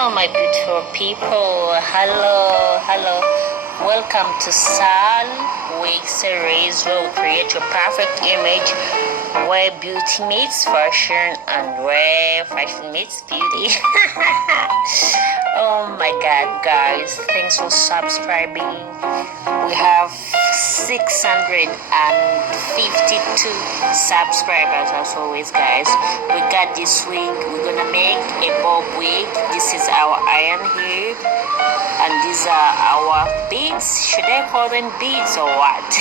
Hello, my beautiful people. Hello. Welcome to WIGS series where we create your perfect image, where beauty meets fashion and where fashion meets beauty. Oh my God, guys! Thanks for subscribing. We have 652 subscribers as always, guys. We got this wig. We're gonna make a bob wig. This is our iron here, and these are our beads. Should I call them beads or what?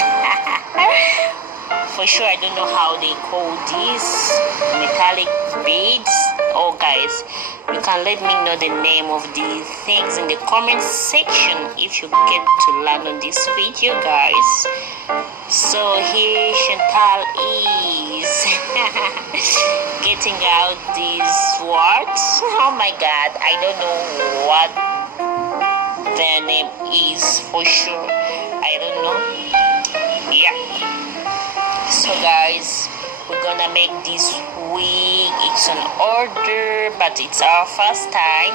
For sure, I don't know how they call these metallic beads. Oh, guys, you can let me know the name of the things in the comment section if you get to learn on this video, guys. So here Chantal is getting out these words. Oh my God, I don't know what their name is for sure. I don't know. Yeah. So guys, we're gonna make this wig. It's an order, but it's our first time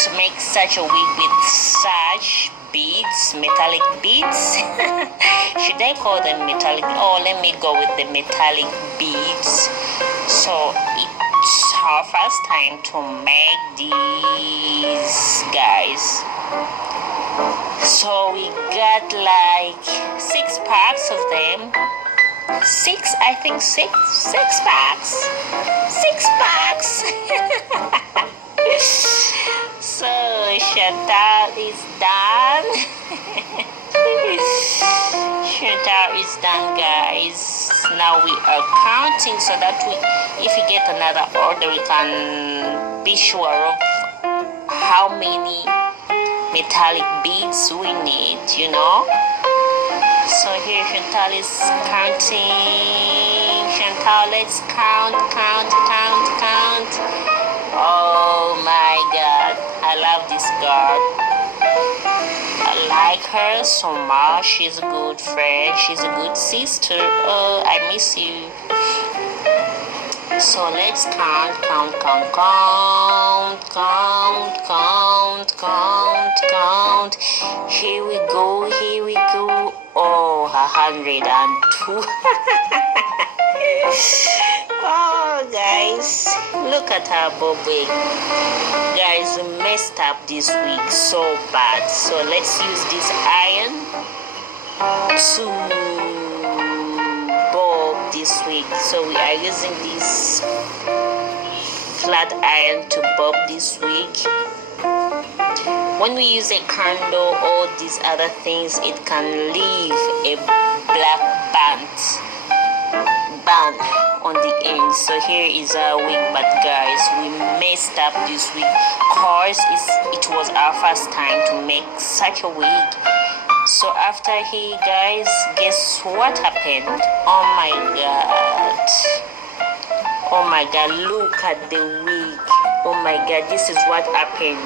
to make such a wig with such beads, metallic beads. Should I call them metallic? Oh, let me go with the metallic beads. So it's our first time to make these, guys. So we got like 6 packs of them. Six packs. So Chantal is done. Chantal is done, guys. Now we are counting so that if we get another order, we can be sure of how many metallic beads we need, you know. So here Chantal is counting. Chantal, let's count. Oh my God, I love this girl. I like her so much. She's a good friend. She's a good sister. Oh, I miss you. So let's count. Here we go. Oh, 102. Oh, guys, look at our bob wig. Guys, we messed up this wig so bad. So let's use this iron to bob this wig. So we are using this flat iron to bob this wig. When we use a candle or these other things, it can leave a black band on the end. So here is our wig, but guys, we messed up this wig because it was our first time to make such a wig. So after here, guys, guess what happened? Oh my God, look at the wig. Oh my God, this is what happened.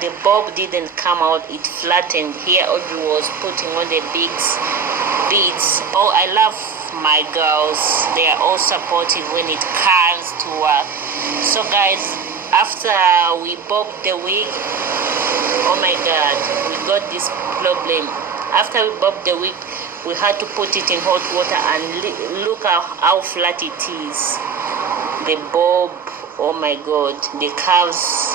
The bob didn't come out, it flattened. Here Audrey was putting on the beads. Oh, I love my girls. They are all supportive when it comes to work. So guys, after we bobbed the wig, oh my God, we got this problem. After we bobbed the wig, we had to put it in hot water and look how flat it is. The bob, oh my God, the calves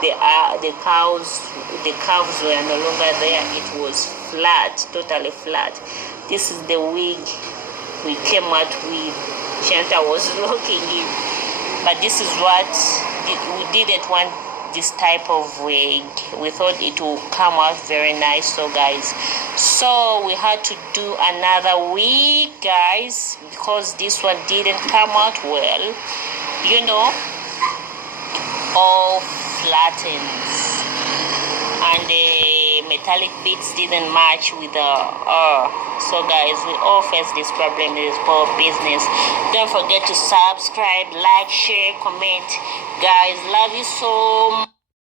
the calves were no longer there. It was flat, totally flat. This is the wig we came out with. Shanta was looking in, but this is what we didn't want. This type of wig, we thought it would come out very nice. So guys, so we had to do another wig, guys, because this one didn't come out well, you know, all flattens, and the metallic beads didn't match with the so guys, we all face this problem in this poor business. Don't forget to subscribe, like, share, comment. Guys, love you so much.